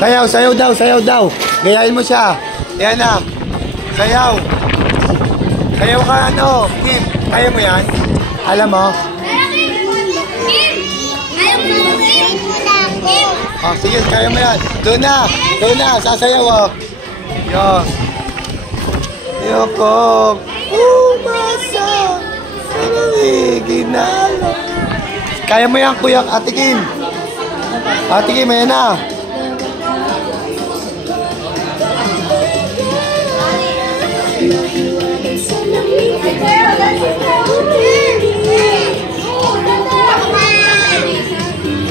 Sayaw, sayaw daw, sayaw daw. Gayahin mo siya. Yan na. Sayaw. Sayaw ka ano, Kim. Kaya mo yan? Alam mo? Kim! Ayaw mo na Kim! Kim! Oh, sige, kaya mo yan. Doon na. Doon na. Sasayaw oh. Yan. Yoko. Umasa. Sarali. Ginala. Kaya mo yan, kuya. Ate Kim. Ate Kim, ayan na.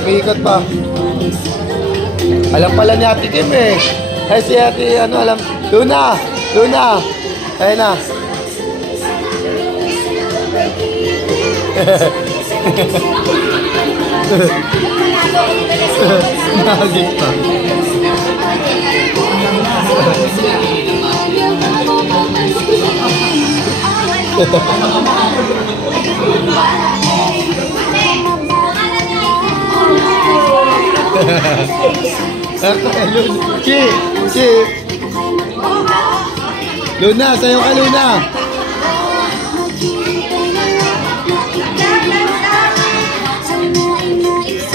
Ikot pa. Alam pala ni Ate Kim eh. Ay si Ate, ano alam. Luna! Luna! Ayun na. Nagig pa. Luna, sayo ka Luna.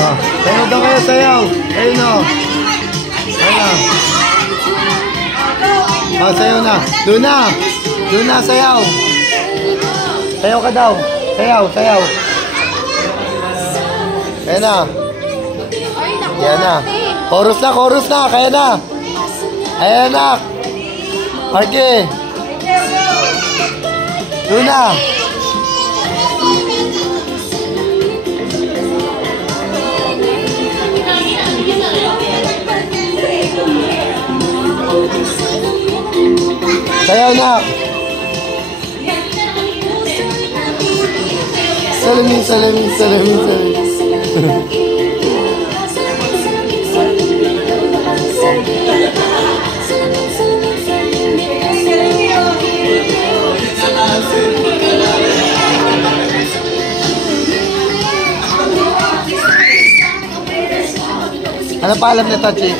Ah, sayo daw kayo sayaw. Ayun o. Ayun. Ah, sayo na. Luna. Luna, sayaw. Sayaw ka daw. Sayaw, sayaw. Ayan na. Ayan na. Chorus na, chorus na. Kaya na. Ayan na. Marky. Luna. Sayaw na. Salamin, salamin, salamin, salamin. Ano pa alam nito, Chief?